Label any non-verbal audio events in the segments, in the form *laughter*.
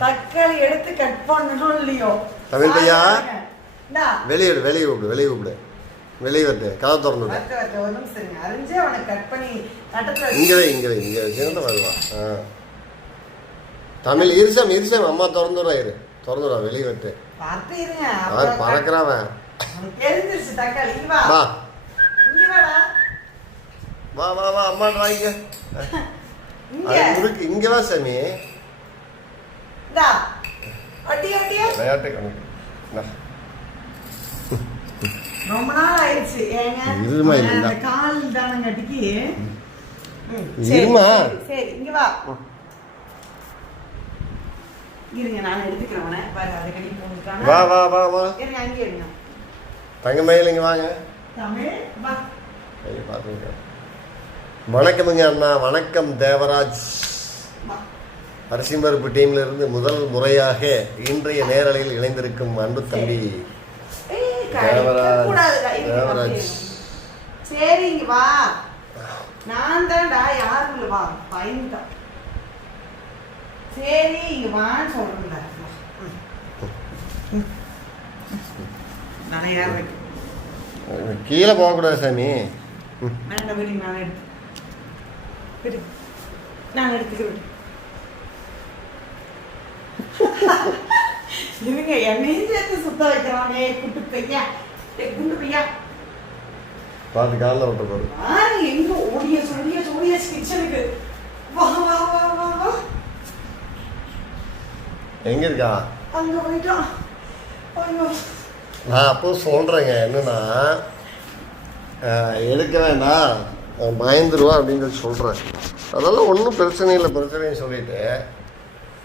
தக்காளி எடுத்து கட் பண்ணணும் இல்லையோ? தமிழ் பையா? வெளியே வெளியே கூப்பிடு வெளியே கூப்பிடு. வெளியே வருது கதை திறந்து. அரிஞ்சு அவனை கட் பண்ணி இங்கே இங்கே இங்கே சின்னத்தை வருவா. ஆ. தமிழ் இருசாம் இருசாம். அம்மா திறந்து விடுறா இரு திறந்து விடுறா வெளியே இருங்க. அவன் பறக்கிறாவன்? வா. வா. வா வா. வா அம்மாட்ட வாங்கிக்க. இங்க வா சாமி. விளையாட்டு கணக்கு இந்தா. ரொம்ப நாள் ஆயிடுச்சு ஏங்க இருமா, அவன் இருந்தா. அந்த கால் தானங்காட்டிக்கு ம், சரி, இருமா. சரி, சரி இங்க வா இருங்க நான் எடுத்துக்கிறேன் பாரு வா வா வா வா இருங்க அங்கே இருங்க தங்கமயில் இங்கே வாங்க தமிழ் வா வணக்கமுங்க அண்ணா வணக்கம் தேவராஜ் அரிசிம்பருப்பு டீம்ல இருந்து முதல் முறையாக இன்றைய நேரலையில் இணைந்திருக்கும் அன்பு தம்பி தேவராஜ். கடிக்கக்கூடாதுடா. இருங்க, தேவராஜ். அப்படியே. சரி இங்க வா. நான் தான்டா இல்ல வா? பயந்துட்டான் சரி இங்க வான்னு சொல்றேன்டா கீழே போகக்கூடாது சாமி. நான் எடுத்து. விடு நான் எடுத்துக்கிறேன் இருங்க என்னையும் சேர்த்து சுத்த வைக்கிறானே குட்டு பையா? குண்டு பையா? பார்த்து காலில் விட்ட ஆறு எங்க ஓடிய ஓடிய ஓடிய கிச்சனுக்கு வா வா வா வா வா. எங்க இருக்கா? அங்க போயிட்டான் ஐயோ. நான் அப்போ சொல்றேங்க என்னன்னா எடுக்க வேண்டாம் பயந்துருவான் அப்படின்னு சொல்லி சொல்றேன். அதெல்லாம் ஒன்றும் பிரச்சனை இல்லை பிரச்சனைன்னு சொல்லிட்டு.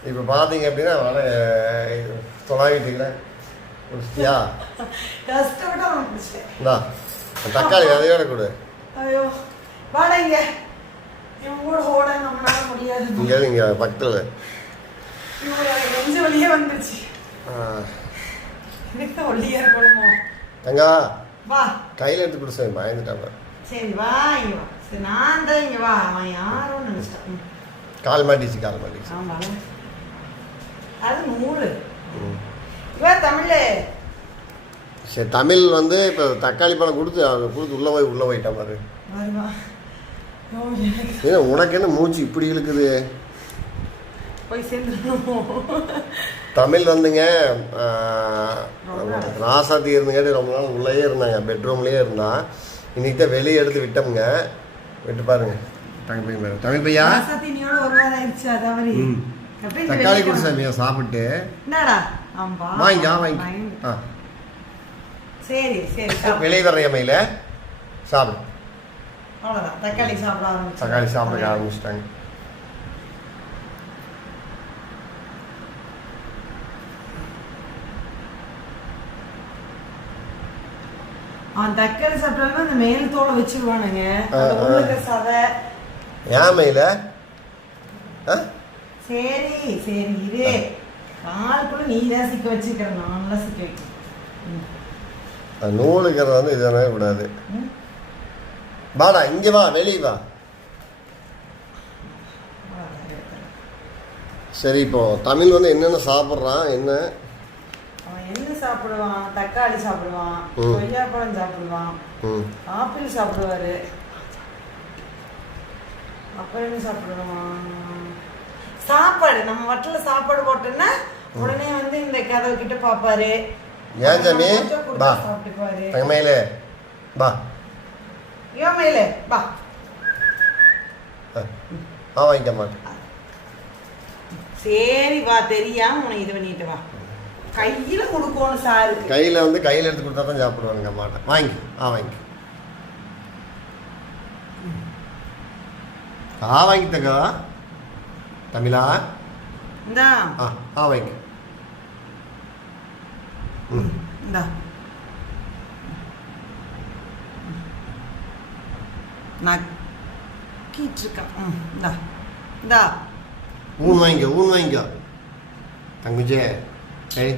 இப்போ பார்த்தீங்க அப்படின்னா அவனை தொலாவிட்டீங்களா குடிச்சிட்டியா கஷ்டப்பட்டு அவன் பிடிச்சிட்டேன். இந்தா தக்காளி விதையோட கொடு. இங்க இங்கே பக்கத்தில். தங்கா கையில் எடுத்து கொடுத்து பயந்துட்டாங்க சரி வா இங்க வா. சரி நான் தான் இங்க வா. அவன் யாரோ நினைச்சிட்டான். ம். கால் மாட்டிச்சு கால் மாட்டிச்சு. அது நூறு. இவா தமிழ். சரி தமிழ் வந்து இப்போ தக்காளி பழம் கொடுத்து அவன் கொடுத்து உள்ளே போய் உள்ளே போயிட்டான் பாரு. ஏன்னா உனக்கு என்ன மூச்சு இப்படி இழுக்குது? போய் தமிழ் வந்துங்க ராசாத்தி இருந்துங்காட்டி ரொம்ப நாள் உள்ளேயே இருந்தாங்க பெட்ரூம்லேயே இருந்தான் இன்னைக்கு தான் வெளியே எடுத்து விட்டோம்ங்க. விட்டு பாருங்க. தமிழ் பையன். தமிழ் பையா? தக்காளி. குடிசாமியா சாப்பிட்டு. என்னடா? ஆமா வாங்கி வாங்கி. ஆ. சரி சரி சாப்பிடு. வெளியே வர எமையில் சாப்பிடு. அவ்வளவுதான். தக்காளி சாப்பிட ஆரம்பிச்சு தக்காளி சாப்பிட ஆரம்பிச்சிட்டாங்க. அவன் தக்காளி சாப்பிட்டாலும் அந்த மேல் தோலை வச்சிருவானுங்க. ஏன் மயில ஆ? சரி சரி இரு. காலுக்குள்ள நீ தான் சிக்க வச்சிருக்கிற நான்லாம் சிக்க வைக்கிறேன் நூலுக்கிறது வந்து இதனால விடாது. ம். வாடா இங்கே வா வெளியே வா. சரி இப்போ தமிழ் வந்து என்னென்ன சாப்பிட்றான் என்ன? அவன் என்ன சாப்பிடுவான்? தக்காளி சாப்பிடுவான். கொய்யாப்பழம் சாப்பிடுவான் ஆப்பிள் சாப்பிடுவாரு. அப்புறம் என்ன சாப்பிடுவான் சாப்பாடு நம்ம வட்டில சாப்பாடு போட்டோன்னா உடனே வந்து இந்த கதவு கிட்ட பாப்பாரு. ஏன் சாமி? பா. தங்கமயிலே பா. யோமையில பா. ஆ வாங்கிக்க மாட்டேன் சரி வா தெரியாம உனக்கு இது பண்ணிட்டு வா. கையில கொடுக்கணும் சாருக்கு கையில் வந்து கையில் எடுத்து கொடுத்தா தான் சாப்பிடுவாங்க மாட்டேன் வாங்கி ஆ வாங்கி. ஆ வாங்கி தக்கா தமிழா? இந்தா. ஆ ஆ வாங்கி. ம். இந்தா. நக்கிட்டு இருக்கான் ம், இந்தா. இந்தா. ஊன் வாங்கிக்கோ ஊன் வாங்கிக்கோ தங்கச்சே சரி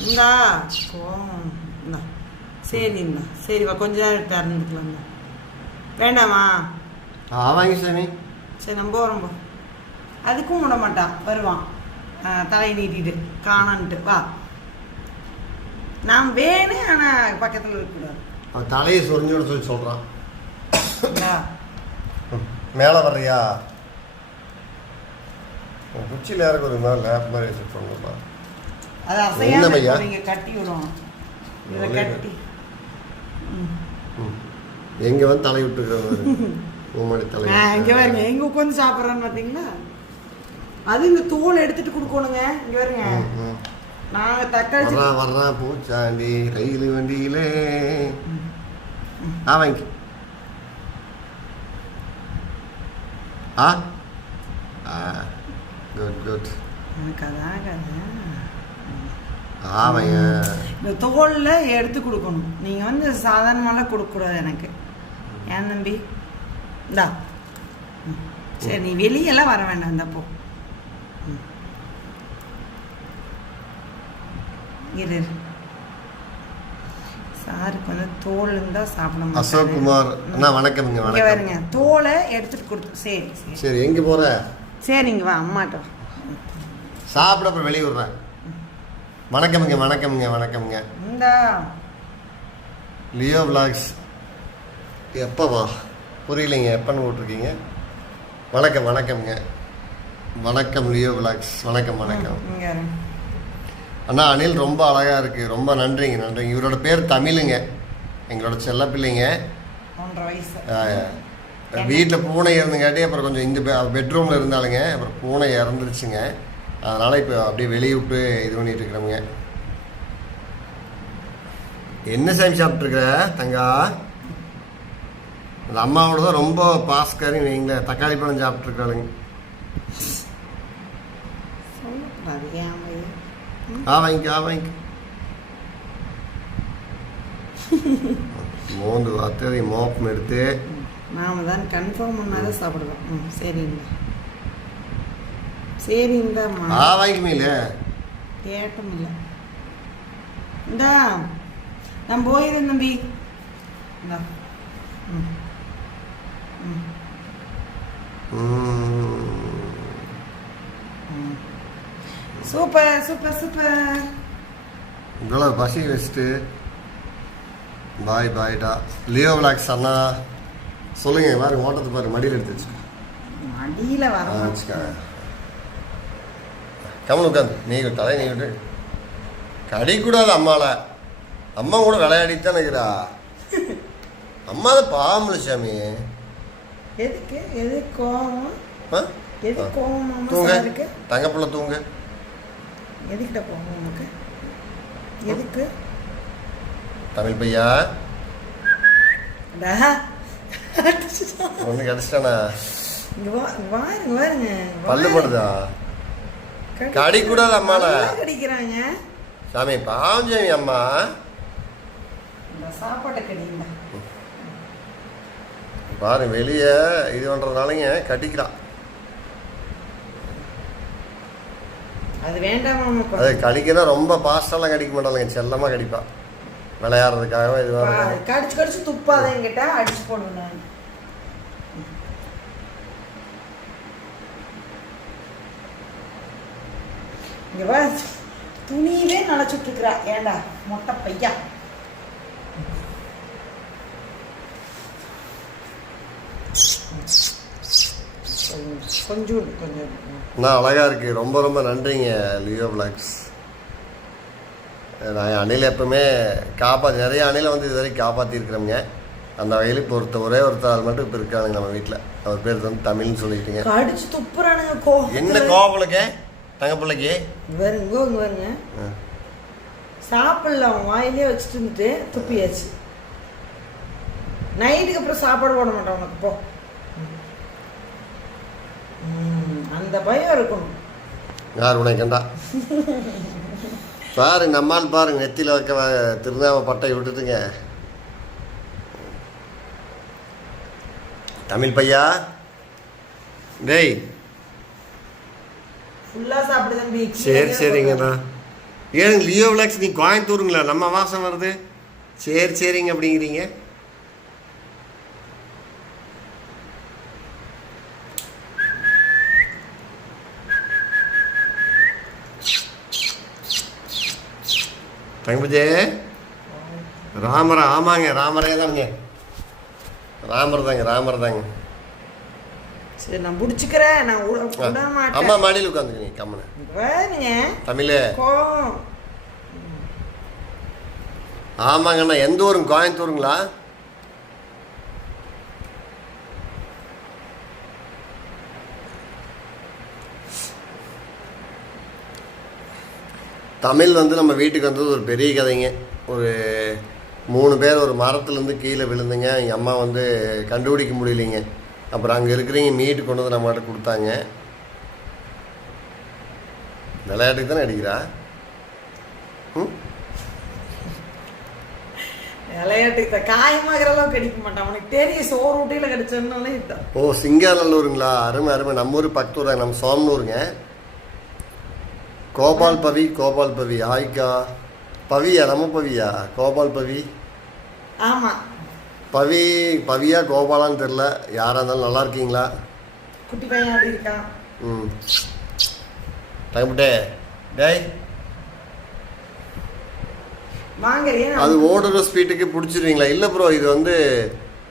இந்தா. இந்தா. சரி இந்தா. சரி வா கொஞ்ச நேரம் திறந்துக்கலாம். வேண்டாமா? ஆ வாங்கி சாமி. சரி நம்ம போகிறோம் போ. அதுக்கும் விட மாட்டான். வருவான். தலையை நீட்டிட்டு காணான்ட்டு. வா. நான் வேணும் ஆனால் பக்கத்தில் இருக்கக்கூடாது. அவன் தலையை சொரிஞ்சோட சொல்லி சொல்கிறான். மேலே வர்றியா? குச்சியில் இறக்கு ஒரு மாதிரி லேப் மாதிரி வச்சு சொல்லுங்கப்பா அது என்ன அசையாம பையா? நீங்க கட்டி விடணும் இதை கட்டி. எங்கே வந்து தலை விட்டுருக்கிறது உம்மடி *laughs* தலை ஆ, இங்க பாருங்க. எங்க உட்காந்து சாப்பிட்றான்னு பார்த்தீங்களா? அது இந்த தோல் எடுத்துட்டு கொடுக்கணுங்க. இங்க ம். நாங்க தக்காளி வர்றான் வர்றான் பூச்சாண்டி ரயில் வண்டியிலே. ஆ வாங்கி. ஆ? ஆ குட் குட் எனக்கு அதாகாது ஆ வாங்க. இந்த தோல்ல எடுத்து கொடுக்கணும். நீங்க வந்து சாதாரணமாலாம் கொடுக்கக்கூடாது எனக்கு. ஏன் தம்பி? இந்தா. சரி நீ வெளியெல்லாம் வர வேண்டாம் இந்த போ ம். இரு. சாருக்கு வந்து தோல் இருந்தா சாப்பிட. அசோக் குமார் அண்ணா வணக்கம்ங்க வணக்கம். வருங்க தோலை எடுத்துட்டு கொடுத்து சரி சரி. சரி எங்கே போகிற சரிங்க வா அம்மாட்ட. சாப்பிட அப்புறம் வெளியே விட்றேன். வணக்கமுங்க வணக்கமுங்க வணக்கமுங்க இந்தா. லியோ விலாக்ஸ் எப்போவா? புரியலைங்க எப்போன்னு போட்டிருக்கீங்க? வணக்கம் வணக்கம்ங்க வணக்கம் லியோ விலாக்ஸ் வணக்கம் வணக்கம். அண்ணா அனில் ரொம்ப அழகாக இருக்குது ரொம்ப நன்றிங்க நன்றிங்க. இவரோட பேர் தமிழுங்க. எங்களோட செல்ல பிள்ளைங்க. வீட்டில் பூனை இருந்துங்காட்டி அப்புறம் கொஞ்சம் இந்த பெட்ரூமில் இருந்தாலுங்க அப்புறம் பூனை இறந்துருச்சுங்க. அதனால் இப்போ அப்படியே வெளியே விட்டு இது பண்ணிட்டு இருக்கிறோமுங்க. என்ன சாமி சாப்பிட்ருக்குற தங்கா? அந்த அம்மாவோட தான் ரொம்ப பாஸ்காரி வைங்களேன் தக்காளி பழம் சாப்பிட்ருக்காளுங்க? ஆ வாங்கிக்க ஆ வாங்கிக்க மோந்து வார்த்தை மோப்பம் எடுத்து. நாம தான் கன்ஃபார்ம் பண்ணாதான் சாப்பிடுவோம் ம் சரிங்க சரி ஆ வாங்கிக்கமீல கேட்டும் இல்லை. இந்தா நான் போயிருந்தேன் தம்பி. இந்தா. ம் ம். ம். Super super super. இவ்வளோ பசி வச்சுட்டு பாய் பாய்டா லியோ விளாக்ஸ் அண்ணா சொல்லுங்க பாருங்க ஓட்டத்தை பாரு மடியில் எடுத்து வச்சுக்கோ. அடியில் ஆ, வர வச்சுக்கோங்க கமல் உட்காந்து நீ தலை நீ விட்டு கடிக்கூடாது அம்மால. அம்மா கூட விளையாடிட்டு தான் இருக்கிறா அம்மா தான் பாம்பு சாமி. எதுக்கு? எது கோவம்? தூங்க. தங்கப்பிள்ள தூங்கு. எதுக்கிட்ட கோவம் உனக்கு? எதுக்கு? தமிழ் பையா. ஒன்று கிடச்சிட்டானா இங்க வா இங்க வாருங்க. வாருங்க பல்லு படுதா? கடிக்கூடாது அம்மால. நல்லா கடிக்கிறாங்க. சாமி பாவம் சாமி அம்மா. சாப்பாட்டை கடிங்க பாரு வெளியே இது பண்ணுறதுனாலங்க கட்டிக்கிறான் அது வேண்டாம் அது கடிக்கனா ரொம்ப பாஸ்டெல்லாம் கடிக்க மாட்டாளுங்க செல்லமாக கடிப்பா. விளையாடுறதுக்காக இது பா, கடிச்சு கடிச்சு துப்பாத என்கிட்ட அடிச்சு போடுவேன் நான். இங்க துணியவே நனைச்சுட்டு இருக்கிறா. ஏண்டா மொட்டை பையா? கொஞ்சம் கொஞ்சம். நான் அழகாக இருக்கு. ரொம்ப ரொம்ப நன்றிங்க லியோ பிளாக்ஸ் நான் அணில் எப்பவுமே காப்பாற்றி நிறைய அணிலை வந்து இது வரைக்கும் காப்பாற்றிருக்கிறோங்க அந்த வகையில் இப்போ ஒருத்தர் ஒரே ஒருத்தர் மட்டும் இப்போ இருக்காங்க நம்ம வீட்டில் அவர் பேர் வந்து தமிழ்னு சொல்லிட்டுங்க. கடிச்சு துப்புறானுங்க கோ என்ன கோவலுக்கு தங்கப்பிள்ளைக்கு இங்க பாருங்க. இங்கோ ஆ. சாப்பிடல அவன் வாயிலே வச்சுட்டு இருந்துட்டு துப்பியாச்சு. நைட்டுக்கு அப்புறம் சாப்பாடு போட மாட்டான் உனக்கு போ. அந்த பயம் இருக்கணும் யார் உனக்கு கண்டா? பாருங்க நம்மால் பாருங்க நெத்தியில் வைக்க திருநாம பட்டை விட்டுட்டுங்க. தமிழ் பையா? டேய். சரி சரிங்கண்ணா ஏன் லியோ விளாக்ஸ் நீ கோயம்புத்தூருங்களா? நம்ம வாசம் வருது. சரி சரிங்க அப்படிங்கிறீங்க. தங்கபஜே ராமரா ஆமாங்க ராமரே தானுங்க ராமர் தாங்க ராமர் தாங்க. சரி நான் பிடிச்சிக்கிறேன் நான் அம்மா மாடியில் உட்காந்துக்கங்க கம்மனு. தமிழே. ஆமாங்கண்ணா எந்த ஊருங்க? கோயம்புத்தூருங்களா? தமிழ் வந்து நம்ம வீட்டுக்கு வந்தது ஒரு பெரிய கதைங்க. ஒரு மூணு பேர் ஒரு மரத்துலேருந்து கீழே விழுந்துங்க. எங்கள் அம்மா வந்து கண்டுபிடிக்க முடியலைங்க. அப்புறம் அங்கே இருக்கிறவங்க மீட்டு கொண்டு வந்து நம்மகிட்ட கொடுத்தாங்க. விளையாட்டுக்கு தானே அடிக்கிறா? ம்? விளையாட்டுக்கு தான். காயமாகிற அளவுக்கு அடிக்க மாட்டான். அவனுக்கு தெரியும் சோறு ஊட்டியில் கடிச்சோன்னாலே இதுதான் ஓ சிங்காநல்லூருங்களா? அருமை அருமை. நம்ம ஊர் பக்கத்தூர் நம்ம சோமனூருங்க. கோபால் பவி கோபால் பவி ஆய்க்கா பவியா நம்ம பவியா? கோபால் பவி. ஆமாம் பவி பவியா கோபாலான்னு தெரில யாராக இருந்தாலும் நல்லா இருக்கீங்களா? குட்டி பையன் அப்படி இருக்கான். ம். தங்கப்பட்டே டேய். அது ஓடுற ஸ்பீட்டுக்கு பிடிச்சிருவீங்களா? இல்லை ப்ரோ இது வந்து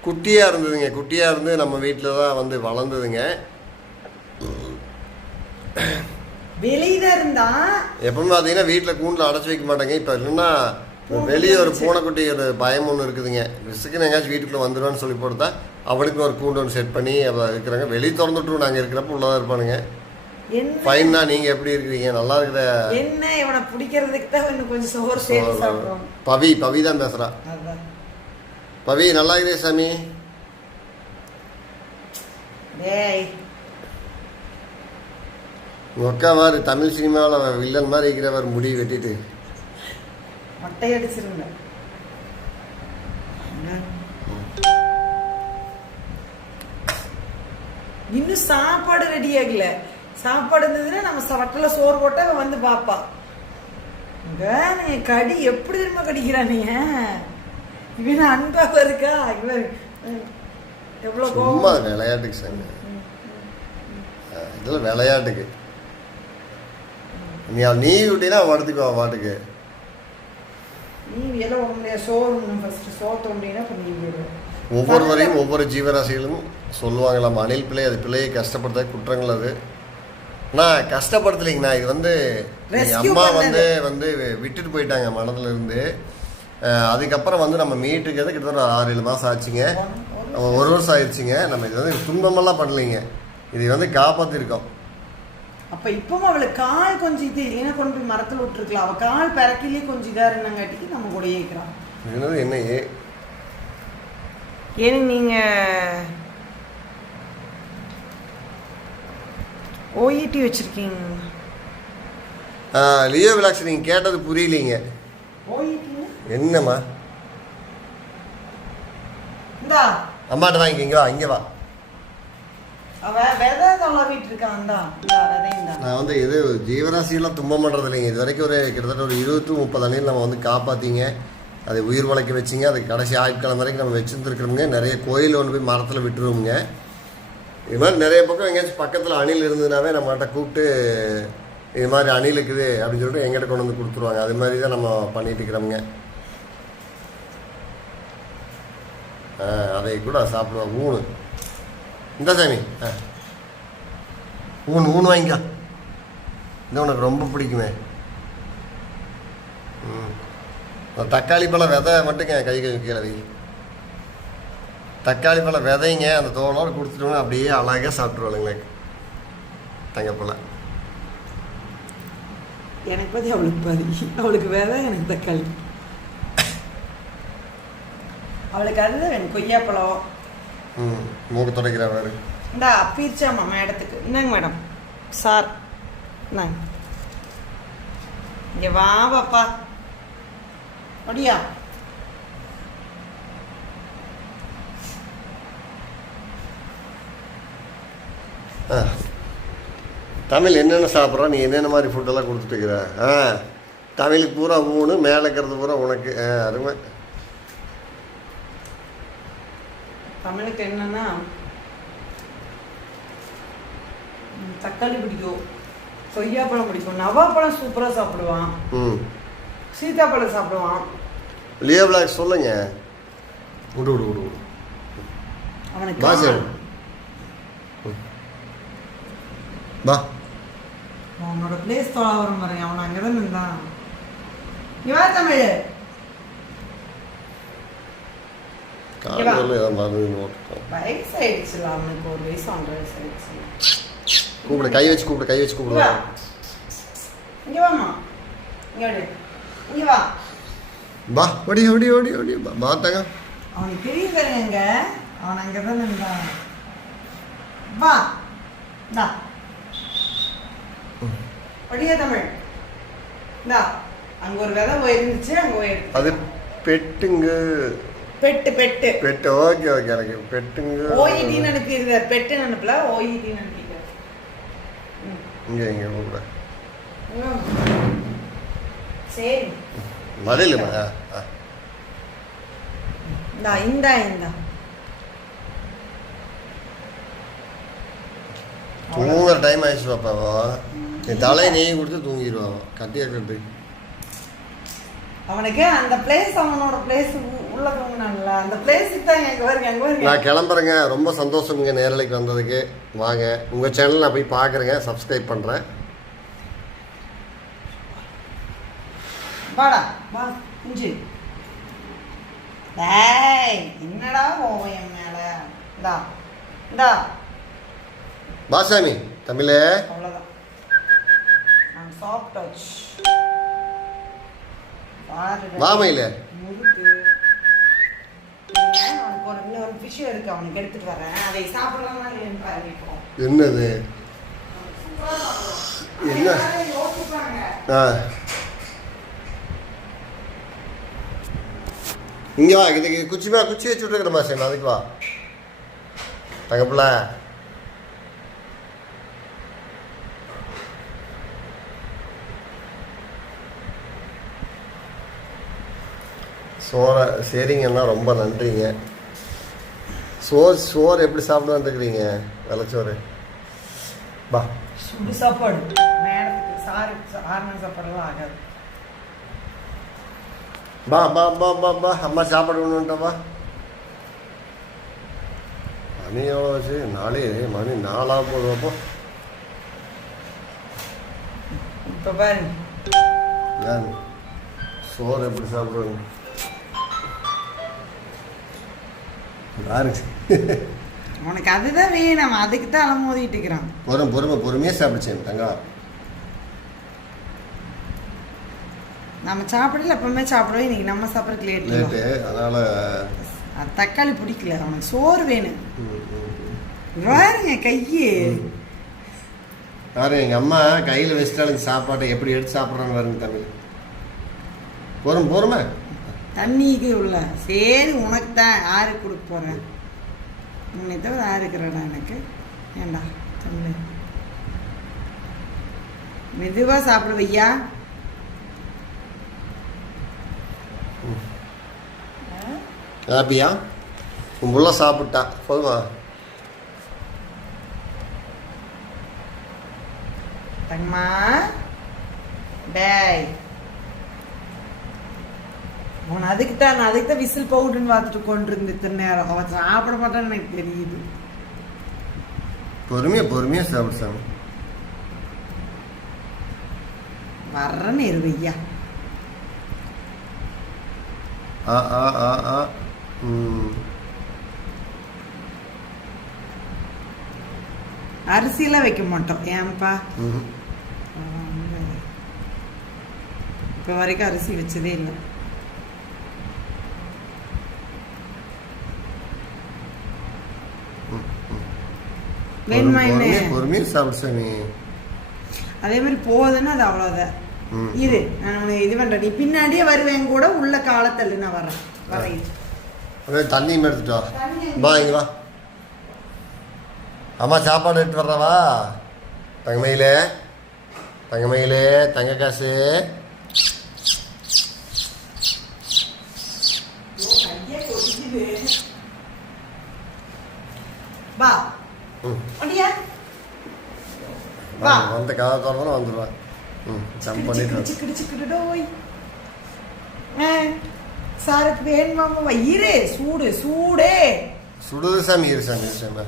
குட்டியாக இருந்ததுங்க. குட்டியாக இருந்து நம்ம வீட்டில் தான் வந்து வளர்ந்ததுங்க. வெளியில இருந்தா எப்பவுமே பார்த்தீங்கன்னா வீட்டில் கூண்டில் அடைச்சி வைக்க மாட்டாங்க. இப்போ இல்லைன்னா வெளியே ஒரு பூனைக்குட்டி ஒரு பயம் ஒன்று இருக்குதுங்க. விசுக்குன்னு எங்கேயாச்சும் வீட்டுக்குள்ளே வந்துடுவான்னு சொல்லி போட்டா அவனுக்கு ஒரு கூண்டு ஒன்று செட் பண்ணி அதை இருக்கிறாங்க. வெளியே திறந்து விட்டுருவோம் நாங்கள் இருக்கிறப்ப உள்ளதாக இருப்பானுங்க. ஃபைன்னா நீங்கள் எப்படி இருக்கிறீங்க? நல்லா இருக்கிற என்ன? இவனை பிடிக்கிறதுக்கு தான் இன்னும் கொஞ்சம் சோறு சேர்த்து பவி பவி தான் பேசுகிறா பவி நல்லா இருக்கிறே சாமி? டேய் அக்கா வாரு தமிழ் சினிமாவில் வில்லன் மாதிரி இருக்கிறவர் முடி வெட்டிட்டு. மொட்டை அடிச்சிருந்தேன் இன்னும் சாப்பாடு ரெடி ஆகல. சாப்பாடு இருந்ததுன்னா நம்ம சவட்டில் சோறு போட்டா அவன் வந்து பாப்பா. வேணே கடி எப்படி தெரியுமா கடிக்கிறானீங்க இவன் அன்பாக இருக்கா? இவன் எவ்வளோ விளையாட்டுக்கு சாமி இதில் விளையாட்டுக்கு. நீ நீ விட்டீங்கன்னா படுத்துக்குவா பாட்டுக்கு. ஒவ்வொருவரையும் ஒவ்வொரு ஜீவராசிகளும் சொல்லுவாங்களாம் அணில் பிள்ளை அது பிள்ளையை கஷ்டப்படுத்த குற்றங்கள் அது. நான் கஷ்டப்படுத்தலைங்கண்ணா இது வந்து அம்மா. வந்து வந்து விட்டுட்டு போயிட்டாங்க மனதுல இருந்து. அதுக்கப்புறம் வந்து நம்ம மீட்டுக்கிறது கிட்டத்தட்ட ஒரு ஆறு ஏழு மாதம் ஆச்சுங்க. ஒரு- ஒரு வருஷம் ஆயிடுச்சுங்க. நம்ம இது வந்து துன்பமெல்லாம் பண்ணலைங்க. இது வந்து காப்பாற்றிருக்கோம் அப்ப இப்பவும் அவளுக்கு கால் கொஞ்சம் இது இல்லைன்னா கொண்டு போய் மரத்துல விட்டுருக்கலாம். அவ கால் பிறக்கிலேயே கொஞ்சம் இதா இருந்தாங்காட்டிக்கு நம்ம கூடயே இருக்கிறான் என்னது என்ன ஏ? ஏன்னு நீங்க ஓஇடி வச்சிருக்கீங்க லியோ விலாக்ஸ் நீங்கள் கேட்டது புரியலீங்க. என்னம்மா? இந்தா. அம்மாட்ட வாங்கிக்க இங்கே வா இங்கே வா அவ விதை தொலைவிட்டு இருக்கான் இந்தா இந்தா விதையும் தான் நான் வந்து இது ஜீவராசியெல்லாம் துன்பம் பண்ணுறது இல்லைங்க. இது வரைக்கும் ஒரு கிட்டத்தட்ட ஒரு இருபத்து முப்பது அணியில் நம்ம வந்து காப்பாற்றிங்க அதை உயிர் வளைக்க வச்சிங்க. அது கடைசி ஆட்காலம் வரைக்கும் நம்ம வச்சுருந்துருக்கிறோங்க நிறைய கோயில் ஒன்று போய் மரத்தில் விட்டுருவோங்க இது மாதிரி நிறைய பக்கம் எங்கேயாச்சும் பக்கத்தில் அணில் இருந்ததுனாவே நம்மகிட்ட கூப்பிட்டு இது மாதிரி அணில் இருக்குது அப்படின்னு சொல்லிட்டு எங்கிட்ட கொண்டு வந்து கொடுத்துருவாங்க. அது மாதிரி தான் நம்ம பண்ணிட்டு இருக்கிறோமுங்க. ஆ, அதை கூட சாப்பிடுவோம் ஊனு. இந்த சாமி. ஆ. ஊன் ஊன் வாங்கிக்கோ. இது உனக்கு ரொம்ப பிடிக்குமே. ம். அந்த தக்காளி பழம் விதை மட்டுங்க கை கை கீழே வை. தக்காளி பழம் விதைங்க அந்த தோலோடு கொடுத்துட்டோம்னா அப்படியே அழகாக சாப்பிட்ருவாளுங்களே தங்கப்பழம் எனக்கு பாதி அவளுக்கு பாதி. அவளுக்கு விதை எனக்கு தக்காளி. அவளுக்கு அதுதான் எனக்கு கொய்யாப்பழம். மூக்கு துடைக்கிற வேறு இந்தா பீர்ச்சாமா மேடத்துக்கு. இந்தாங்க மேடம். சார். இந்தாங்க. இங்கே வா பாப்பா. அப்படியா ஆ. தமிழ் என்னென்ன சாப்பிட்றா? நீ என்னென்ன மாதிரி ஃபுட்டெல்லாம் கொடுத்துட்டுக்கிற ஆ. தமிழுக்கு பூரா ஊனு மேலே இருக்கிறது பூரா உனக்கு. ஆ அருமை. தமிழுக்கு என்னன்னா தக்காளி பிடிக்கும் கொய்யாப்பழம் பிடிக்கும் நவாப்பழம் சூப்பராக சாப்பிடுவான். ம். சீத்தாப்பழம் சாப்பிடுவான். லியோ பிளாக் சொல்லுங்க. விடு விடு விடு விடு. அவனுக்கு வா அவனோட பிளேஸ் தொலை வரும் பாருங்க அவன் அங்கே தான் இருந்தான். இவா தமிழ்? காலையில் ஏதோ மருந்து ஓட்டுட்டோம் வயசு ஆயிடுச்சுல அவனுக்கு ஒரு வயசு ஒன்றரை வயசு ஆயிடுச்சு கூப்பிடு கை வச்சு கூப்பிடு கை வச்சு கூப்பிடு. இங்க வாமா இங்க இங்க வா வா ஓடி ஓடி ஓடி ஓடி வா பார்த்தாங்க அவனுக்கு தெரியுது எங்க அவன் அங்கே தான் இருந்தான் வா இந்தா படியா தமிழ் இந்தா அங்க ஒரு விதை போயிருந்துச்சு அங்க போய் எடுத்து அது பெட்டுங்க bed bed. Bed okay okay எனக்கு பெட்டுங்க. ஓஇடின்னு அனுப்பிடுற பெட்டு அனுப்பல. ஓஇடின்னு அனுப்பிடுற இங்கே இங்கே கூப்பிட சரி. மலையில் ஆ. இந்தா இந்தா இந்தா. தூங்குற டைம் ஆயிடுச்சு பாப்பாவா நீ தலையை நெய் கொடுத்து தூங்கிடுவான் கட்டி கட்டு அவனுக்கு அந்த பிளேஸ் அவனோட பிளேஸ் நான் கிளம்புறேங்க. ரொம்ப சந்தோஷம் இங்கே நேரலைக்கு வந்ததுக்கு. வாங்க உங்கள் சேனல் நான் போய் பார்க்குறேங்க சப்ஸ்கிரைப் பண்ணுறேன் வாடா வா குஞ்சு. டேய் என்னடா கோவம் என் மேல? இந்தா இந்தா. பாசாமி தமிழே. அவ்வளோதான் நான் சாஃப்ட் டச். முறுக்கு. அவனுக்கு ஒரு இன்னொரு விஷயம் இருக்கு அவனுக்கு எடுத்துட்டு வரேன். அதை சாப்பிடலாமா இல்லைன்னு பாருங்க இப்போ. என்னது? என்ன? ஆ. இங்கே வா இதுக்கு குச்சி மே குச்சி வச்சு விட்டுருக்குற மாசம் அதுக்கு வா. தங்கப்பிள்ள சோறை சரிங்கண்ணா ரொம்ப நன்றிங்க. சோறு சோறு எப்படி சாப்பிடுவான்னு இருக்கிறீங்க வெள்ளச்சோறு. பா. சுடு சாப்பாடு. மேடத்துக்கு சாரு ஆறுன சாப்பாடுலாம் ஆகாது. பா பா பா பா பா. அம்மா சாப்பாடு கொண்டுட்டா மணி எவ்வளோ ஆச்சு? நாளே மணி நாலா போதும் அப்போ இப்போ பாருங்க சோறு எப்படி சாப்பிடுவாங்க யாரு *laughs* உனக்கு அதுதான் வேணும். அதுக்கு தான் அலமோதிட்டு இருக்கிறான் பொறுமை பொறுமை பொறுமையாக சாப்பிடுச்சேன் தங்கா நம்ம சாப்பிடல எப்பவுமே சாப்பிடுவோம். இன்னைக்கு நம்ம சாப்பிட்றதுக்கு லேட்டு லேட் அதனால் அது தக்காளி பிடிக்கல. அவனுக்கு சோறு வேணும். பாருங்க கையே. பாரு எங்கள் அம்மா கையில் வச்சிட்டாலும் சாப்பாட்டை எப்படி எடுத்து சாப்பிட்றான்னு வருங்க தமிழ். பொறுமை பொறுமை. தண்ணிக்கு உள்ள. சரி உனக்கு தான். யாருக்கு கொடுக்க போறேன்? உன்னை தவிர யாருக்குறடா எனக்கு. ஏண்டா தமிழ் மெதுவா சாப்பிடுவையா ஹாப்பியா உன் புள்ள சாப்பிட்டா போதுமா? தங்கம்மா. டேய். அவன் அதுக்கு தான் நான் அதுக்கு தான் விசில் பவுடர்னு பார்த்துட்டு கொண்டிருந்து இத்தனை நேரம். அவன் சாப்பிட மாட்டான்னு எனக்கு தெரியுது. பொறுமையாக பொறுமையாக சாப்பிடு சாமி. வர்றேன்னு இருவையா ஆ ஆ ஆ ஆ ம். அரிசியெல்லாம் வைக்க மாட்டோம். ஏன்பா? இப்போ வரைக்கும் அரிசி வச்சதே இல்லை. வேணுமா என்ன பொறுமையாக சாப்பிடு சாமி. அதே மாதிரி போகுதுன்னா அது அவ்வளோதான். இரு நான் உன்னை இது பண்ணுறேன் நீ பின்னாடியே வருவேன் கூட உள்ள காலத்தள்ளு நான் வரேன் வரேன் அப்படியே தண்ணியும் எடுத்துட்டு வா. தண்ணி இங்க வா. அம்மா சாப்பாடு எடுத்து வர்றவா? தங்கமயிலே தங்கமயிலே தங்க காசு. வா. ம். வா. வந்த கதை திறந்தோம் வந்துடுவேன். ம் ஜம்ப் பண்ணிட்டு கிடிச்சு கிடிடோய். சாருக்கு வேணுமாமா இரு. சூடு சூடே. சுடுது சாமி இரு சாமி இரு சாமி.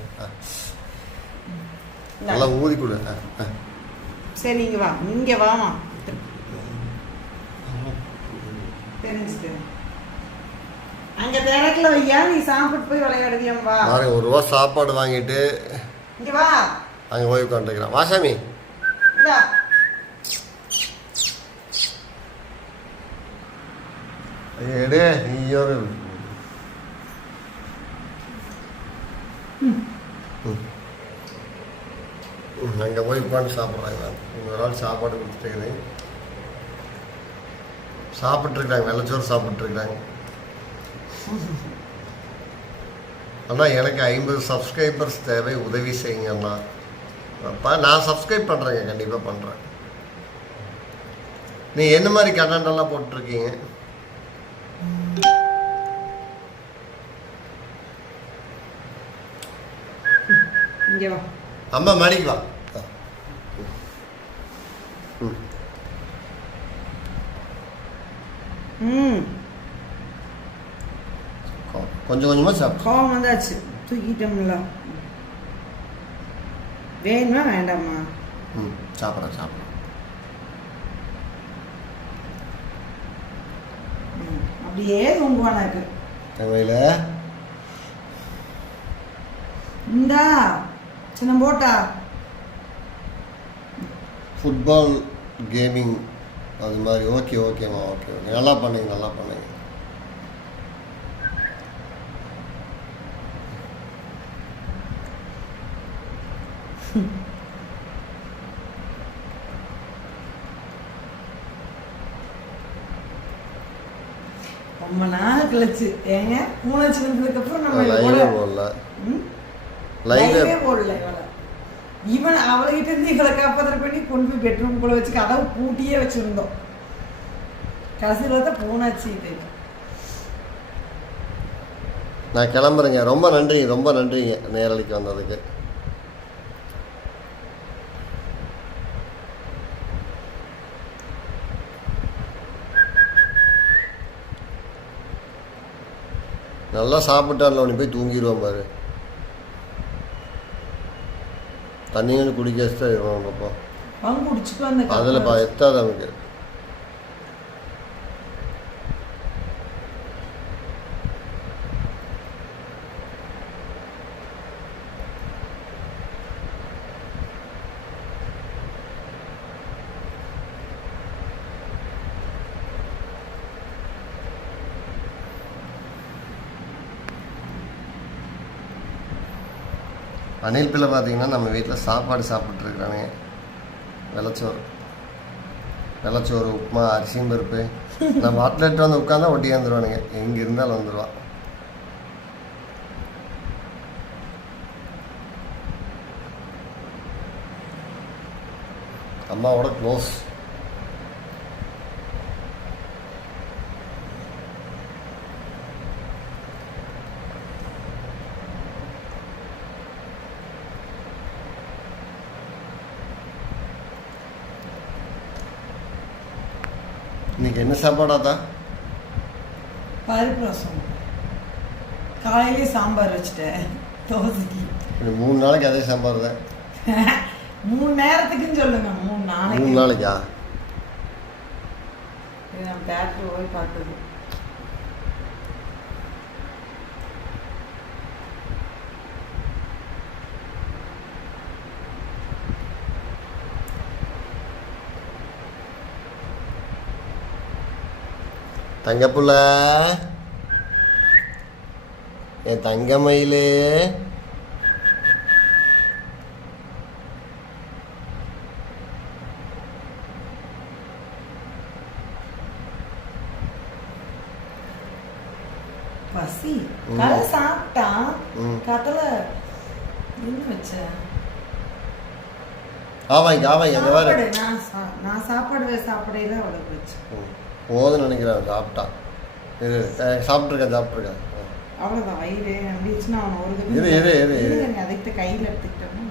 நல்லா ஊதி கொடு. சரி இங்க வா. இங்க வாமா தெரிஞ்சுட்டு அங்க திறக்கல வையா? நீ சாப்பிட்டு போய் விளையாடுவியா வா ஒரு ரூபா சாப்பாடு வாங்கிட்டு இங்க வா. அங்கே போய் உட்காந்துருக்கிறான் வா சாமி. வா எடு நீயோரு அங்கே போய் உட்காந்து சாப்பிட்றாங்க ஒரு நாள் சாப்பாடு கொடுத்துட்டு சாப்பிட்ருக்காங்க வெள்ளச்சோறு சாப்பிட்ருக்காங்க அண்ணா எனக்கு ஐம்பது சப்ஸ்கிரைபர்ஸ் தேவை. உதவி செய்யுங்கண்ணா. அப்பா நான் சப்ஸ்கிரைப் பண்ணுறேங்க கண்டிப்பாக பண்ணுறேன் நீ என்ன மாதிரி கண்டென்ட் எல்லாம் போட்டிருக்கீங்க? அம்மா மணிக்கு வா. கொஞ்சம் கொஞ்சமாக சாப்பிடு. கோவம் வந்தாச்சு. தூக்கிட்டோம்ல. வேணுமா வேண்டாமா? ம் சாப்பிட்றேன் சாப்பிட்றேன். அப்படியே தூங்குவானாக்கு தமிழில் இந்தா சின்ன போட்டா. ஃபுட்பால் கேமிங் அது மாதிரி ஓகே ஓகேம்மா ஓகே ஓகே நல்லா பண்ணுங்க நல்லா பண்ணுங்க. *laughs* ரொம்ப நாள் கழிச்சு. ஏங்க? மூணாச்சு வந்ததுக்கு அப்புறம் நம்ம லைவே போடல? லைவே இவன் அவளைகிட்ட இருந்து இவளை காப்பாத்திர பண்ணி கொண்டு போய் பெட்ரூம்குள்ள வச்சு கதவு பூட்டியே வச்சிருந்தோம். கடைசியில் தான் பூனாச்சு இது. நான் கிளம்புறேங்க. ரொம்ப நன்றி ரொம்ப நன்றிங்க நேரலைக்கு வந்ததுக்கு. நல்லா சாப்பிட்டால உடனே போய் தூங்கிடுவான் பாரு. தண்ணியும் குடிக்க வச்சுதான் இருக்கணும் பாப்பா அவன் அதில் பா எத்தாது அவனுக்கு. அணில் பிள்ளை பார்த்திங்கன்னா நம்ம வீட்டில் சாப்பாடு சாப்பிட்ருக்குறானுங்க வெள்ளச்சோறு வெள்ளச்சோறு உப்புமா அரிசியும் பருப்பு. நம்ம அட்லெட் வந்து உட்காந்தா ஒட்டியாந்துருவானுங்க எங்கே இருந்தாலும் வந்துடுவான் அம்மாவோட க்ளோஸ் இன்னைக்கு என்ன சாப்பாடாத்தா பருப்பு ரசம். காலையிலே சாம்பார் வச்சுட்டேன். தோசைக்கு. மூணு நாளைக்கு அதே சாம்பார் தான். *laughs* மூணு நேரத்துக்குன்னு சொல்லுங்க. மூணு மூணு நாளைக்கு? நாளைக்கா இது நம்ம தேட்டர் போய் பார்த்தது. தங்கப்புள்ள. என் தங்கமயிலு. பசி. காலை சாப்பிட்டான் ம். கத்தல என்ன வச்ச? ஆவாங்க ஆவாங்க நான் சாப்பாடு சாப்பிடையில அவளுக்கு வச்சு. போதும்னு நினைக்கிறேன் சாப்பிட்டா. இது சாப்பிட்ருக்கேன் சாப்பிட்ருக்கேன் அஹ். அவ்வளோதான் வயிறு நம்பிடுச்சுன்னா அவனை ஒரு இரு, இரு, இரு, இரு. இருங்க, அதுக்கிட்ட கையில் எடுத்துக்கிட்டோம்னா.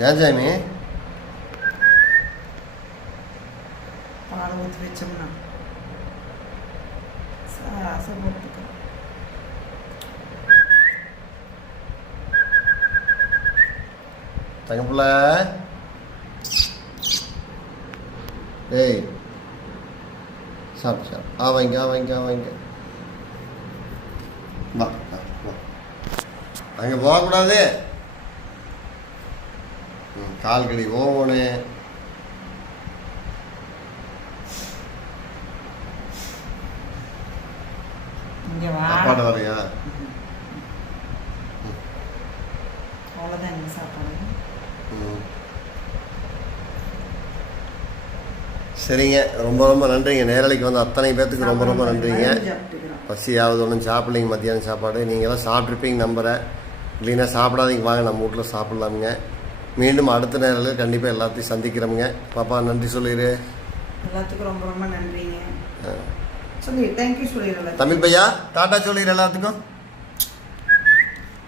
ஏன் சாமி? பால் ஊற்றி வச்சோம்னா சாசை போட்டுக்க தங்கப்புல ஏய் சாப்பிட்டு சாப்பிட்டு ஆ வாங்க ஆ வாங்க ஆ வாங்க. வா அங்கே போகக்கூடாது. கால் கடி ஓவனு. இங்கே வா. வரையா அவ்வளோதான் என்ன சாப்பாடு ம். சரிங்க. ரொம்ப ரொம்ப நன்றிங்க. நேரலைக்கு வந்து அத்தனை பேர்த்துக்கு ரொம்ப ரொம்ப நன்றிங்க. சாப்பிட்டுக்கிறோம் பசியாவது ஒன்றும் சாப்பிடலைங்க. மத்தியானம் சாப்பாடு. நீங்களாம் சாப்பிட்ருப்பீங்க நம்புகிறேன் இல்லைன்னா சாப்பிடாதீங்க. வாங்க நம்ம வீட்டில் சாப்பிட்லாமுங்க. மீண்டும் அடுத்த நேரில் கண்டிப்பாக எல்லாத்தையும் சந்திக்கிறோமுங்க. பாப்பா நன்றி சொல்லிடு எல்லாத்துக்கும் ரொம்ப ரொம்ப நன்றிங்க. தேங்க்யூ சொல்லிடுறேன் தமிழ் பையா டாட்டா சொல்லிடு எல்லாத்துக்கும்.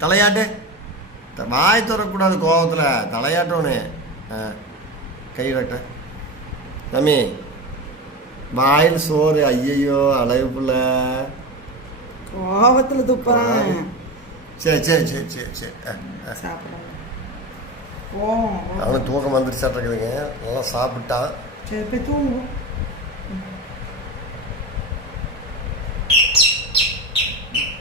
தலையாட்டு. வாய் திறக்கக்கூடாது கோவத்தில். தலையாட்டோன்னு கை டாக்டர் தம்பி வாயில் சோறு ஐயையோ அழகு புள்ள கோபத்தில் துப்புறான் சரி சரி சரி சரி சரி. அவனுக்கு தூக்கம் வந்துருச்சாட்டுருக்குதுங்க நல்லா சாப்பிட்டான். சரி போய் தூங்குவோம்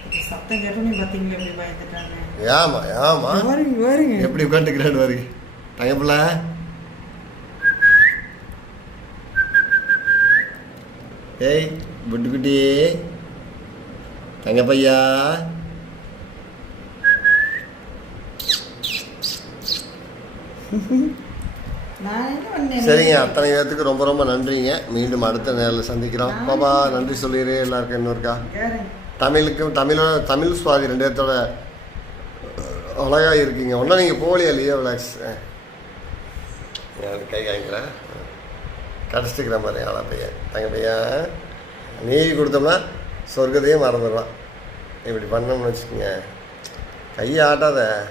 இது சத்தம் கேட்டோன்னே பார்த்தீங்களா எப்படி பயந்துட்டாங்க ஏமா ஏமா வருங்க வருங்க எப்படி உட்காந்துக்கிறாடு வருங்க தங்கப்பிள்ள. ஏய் புட்டுக்குட்டி தங்கப்பையா. சரிங்க அத்தனை பேர்த்துக்கு ரொம்ப ரொம்ப நன்றிங்க. மீண்டும் அடுத்த நேரில் சந்திக்கிறோம். பாபா நன்றி சொல்லிடு எல்லாருக்கும் இன்னொருக்கா தமிழுக்கும் தமிழோட தமிழ் சுவாதி ரெண்டு பேர்த்தோட அழகா இருக்கீங்க. ஒன்றும் நீங்கள் போகலையா லியோ விளாக்ஸ்? கை காய்க்கிறேன் கடிச்சிட்டுக்கிற மாதிரி ஆளா பையன். தங்க பையன் நீவி கொடுத்தோம்னா சொர்க்கத்தையே மறந்துடுவான் இப்படி பண்ணோம்னு வச்சுக்கோங்க. கையை ஆட்டாத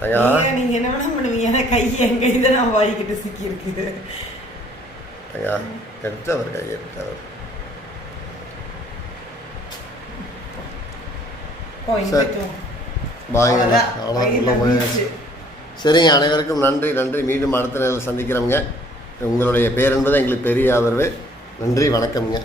தங்கா? நீங்க- நீங்க என்ன வேணா பண்ணுவீங்க. ஏன்னா கை எங்க இதை நான் வாய்க்கிட்டு சிக்கி இருக்குது தங்கா எடுத்து அவர் கையை எடுத்து அவர் போ இங்க சரி. தூங்கு. பாய்ங்க. அவ்வளோ வீச்சு. சரிங்க அனைவருக்கும் நன்றி நன்றி. மீண்டும் அடுத்த நேரில் சந்திக்கிறோங்க உங்களுடைய பேர் என்பது எங்களுக்கு பெரிய ஆதரவு. நன்றி வணக்கம்ங்க.